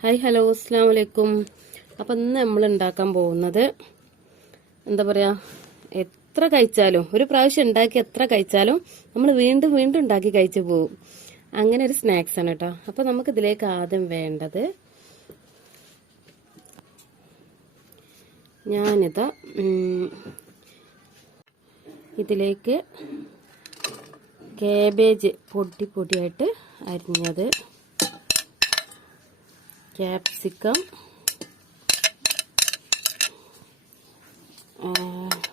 Hi hello അസ്സാം വലൈക്കും അപ്പം ഇന്ന് നമ്മൾ ഉണ്ടാക്കാൻ പോകുന്നത് എന്താ പറയുക എത്ര കഴിച്ചാലും ഒരു പ്രാവശ്യം ഉണ്ടാക്കി എത്ര കഴിച്ചാലും നമ്മൾ വീണ്ടും വീണ്ടും ഉണ്ടാക്കി കഴിച്ചു പോകും. അങ്ങനെ ഒരു സ്നാക്സ് ആണ് കേട്ടോ അപ്പം നമുക്ക് ഇതിലേക്ക് ആദ്യം വേണ്ടത് ഞാനിതാ ഇതിലേക്ക് കേബേജ് പൊടി പൊടിയായിട്ട് അരിഞ്ഞത്. ക്യാപ്സിക്കം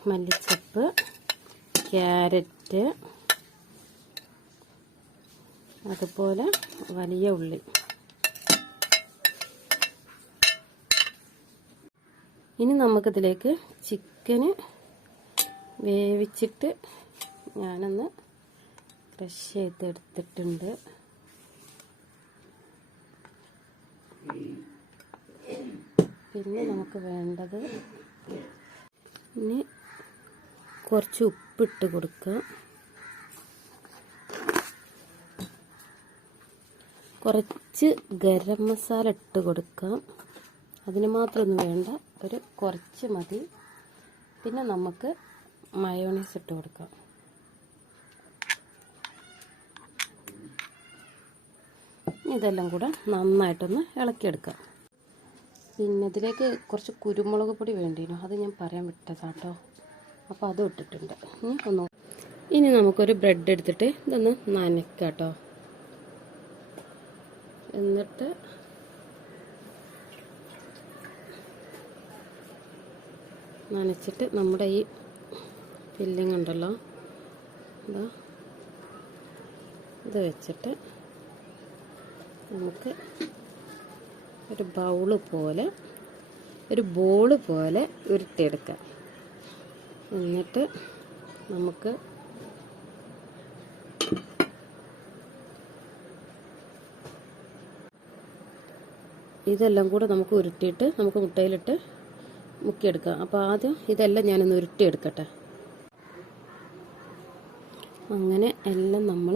മല്ലിച്ചപ്പ് ക്യാരറ്റ് അതുപോലെ വലിയ ഉള്ളി. ഇനി നമുക്കിതിലേക്ക് ചിക്കന് വേവിച്ചിട്ട് ഞാനൊന്ന് ക്രഷ് ചെയ്തെടുത്തിട്ടുണ്ട്. പിന്നെ നമുക്ക് വേണ്ടത് ഇനി കുറച്ച് ഉപ്പിട്ട് കൊടുക്കുക. കുറച്ച് ഗരം മസാല ഇട്ട് കൊടുക്കാം അതിന് മാത്രമൊന്നും വേണ്ട ഒരു കുറച്ച് മതി. പിന്നെ നമുക്ക് മയോണൈസ് ഇട്ട് കൊടുക്കാം. ഇതെല്ലാം കൂടെ നന്നായിട്ടൊന്ന് ഇളക്കിയെടുക്കാം. പിന്നെ ഇതിലേക്ക് കുറച്ച് കുരുമുളക് പൊടി വേണ്ടിയിരുന്നു. അത് ഞാൻ പറയാൻ വിട്ടതാട്ടോ. അപ്പോൾ അതും ഇട്ടിട്ടുണ്ട്. ഇനി ഒന്ന് ഇനി നമുക്കൊരു ബ്രെഡ് എടുത്തിട്ട് ഇതൊന്ന് നനയ്ക്കാം കേട്ടോ എന്നിട്ട് നനച്ചിട്ട് നമ്മുടെ ഈ ഫില്ലിംഗ് ഉണ്ടല്ലോ. ഇത് വെച്ചിട്ട് നമുക്ക് ഒരു ബൗൾ പോലെ ഒരു ബോൾ പോലെ ഉരുട്ടിയെടുക്കാം. എന്നിട്ട് നമുക്ക് ഇതെല്ലാം കൂടെ നമുക്ക് ഉരുട്ടിയിട്ട് നമുക്ക് മുട്ടയിലിട്ട് മുക്കിയെടുക്കാം. അപ്പോൾ ആദ്യം ഇതെല്ലാം ഞാനൊന്ന് ഉരുട്ടിയെടുക്കട്ടെ. അങ്ങനെ എല്ലാം നമ്മൾ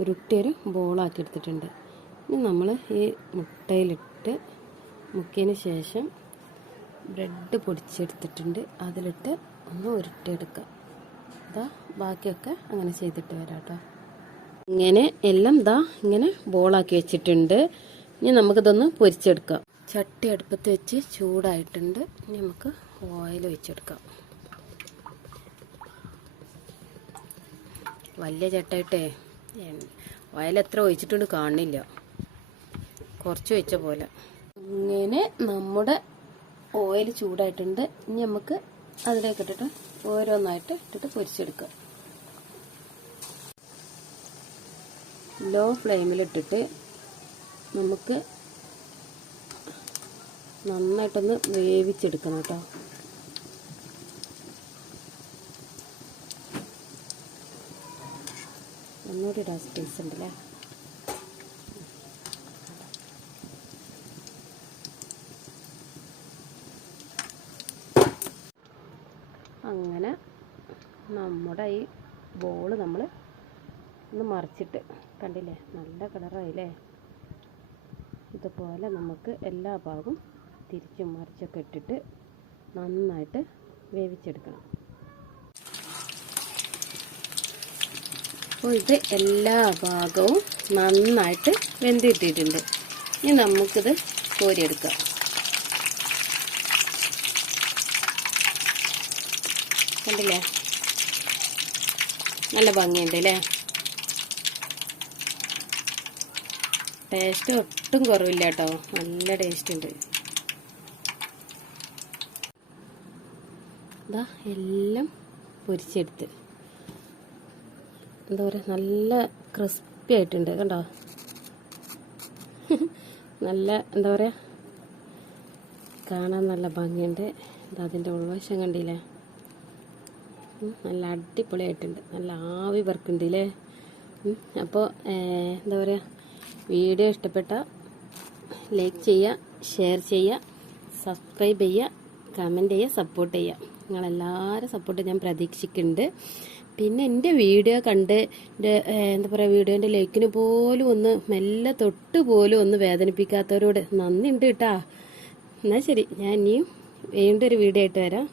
ഉരുട്ടിയൊരു ബോളാക്കി എടുത്തിട്ടുണ്ട്. ഇനി നമ്മൾ ഈ മുട്ടയിലിട്ട് മുക്കിയതിന് ശേഷം ബ്രെഡ് പൊടിച്ചെടുത്തിട്ടുണ്ട്. അതിലിട്ട് ഒന്ന് ഉരുട്ടിയെടുക്കുക. ഇതാ ബാക്കിയൊക്കെ അങ്ങനെ ചെയ്തിട്ട് വരാം കേട്ടോ ഇങ്ങനെ എല്ലാം ദാ ഇങ്ങനെ ബോളാക്കി വെച്ചിട്ടുണ്ട്. ഇനി നമുക്കിതൊന്ന് പൊരിച്ചെടുക്കാം. ചട്ടി അടുപ്പത്ത് വെച്ച് ചൂടായിട്ടുണ്ട്. ഇനി നമുക്ക് ഓയിൽ വെച്ചെടുക്കാം വലിയ ചട്ടായിട്ടേ ഓയിൽ എത്ര ഒഴിച്ചിട്ടുണ്ട് കാണില്ല. കുറച്ച് വെച്ച പോലെ. ഇങ്ങനെ നമ്മുടെ ഓയിൽ ചൂടായിട്ടുണ്ട്. ഇനി നമുക്ക് അതിലേക്ക് ഇട്ടിട്ട് ഓരോന്നായിട്ട് ഇട്ടിട്ട് പൊരിച്ചെടുക്കാം ലോ ഫ്ലെയിമിലിട്ടിട്ട് നമുക്ക് നന്നായിട്ടൊന്ന് വേവിച്ചെടുക്കണം കേട്ടോ. ഒന്നുകൂടി ഇടാൻ സ്പേസ് ഉണ്ടല്ലേ അങ്ങനെ നമ്മുടെ ഈ ബോൾ നമ്മൾ ഒന്ന് മറിച്ചിട്ട് കണ്ടില്ലേ? നല്ല കളറായില്ലേ ഇതുപോലെ നമുക്ക് എല്ലാ ഭാഗവും തിരിച്ചും മറിച്ചൊക്കെ ഇട്ടിട്ട് നന്നായിട്ട് വേവിച്ചെടുക്കണം. അപ്പോൾ ഇത് എല്ലാ ഭാഗവും നന്നായിട്ട് വെന്തിട്ടിട്ടുണ്ട്. ഇനി നമുക്കിത് കോരിയെടുക്കാം. കണ്ടില്ലേ? നല്ല ഭംഗിയുണ്ട് അല്ലേ? ടേസ്റ്റ് ഒട്ടും കുറവില്ല കേട്ടോ. നല്ല ടേസ്റ്റ് ഉണ്ട്. ഇതാ എല്ലാം പൊരിച്ചെടുത്ത്. എന്താ പറയുക നല്ല ക്രിസ്പി ആയിട്ടുണ്ട് കണ്ടോ? നല്ല എന്താ പറയുക കാണാൻ നല്ല ഭംഗിയുണ്ട്. അതിന്റെ ഉൾവശം കണ്ടില്ലേ? നല്ല അടിപൊളിയായിട്ടുണ്ട്. നല്ല ആവി വർക്കുണ്ട് അല്ലേ അപ്പോൾ എന്താ പറയുക വീഡിയോ ഇഷ്ടപ്പെട്ട ലൈക്ക് ചെയ്യുക ഷെയർ ചെയ്യുക സബ്സ്ക്രൈബ് ചെയ്യുക കമന്റ് ചെയ്യുക സപ്പോർട്ട് ചെയ്യുക. നിങ്ങളെല്ലാവരും സപ്പോർട്ട് ഞാൻ പ്രതീക്ഷിക്കുന്നുണ്ട്. പിന്നെ എന്റെ വീഡിയോ കണ്ട് എന്റെ എന്താ പറയുക വീഡിയോന്റെ ലൈക്കിന് പോലും ഒന്ന് മെല്ലെ തൊട്ട് പോലും ഒന്ന് വേദനിപ്പിക്കാത്തവരോട് നന്ദിയുണ്ട് കേട്ടാ. എന്നാൽ ശരി ഞാൻ ഇനിയും വീണ്ടും ഒരു വീഡിയോ ആയിട്ട് വരാം.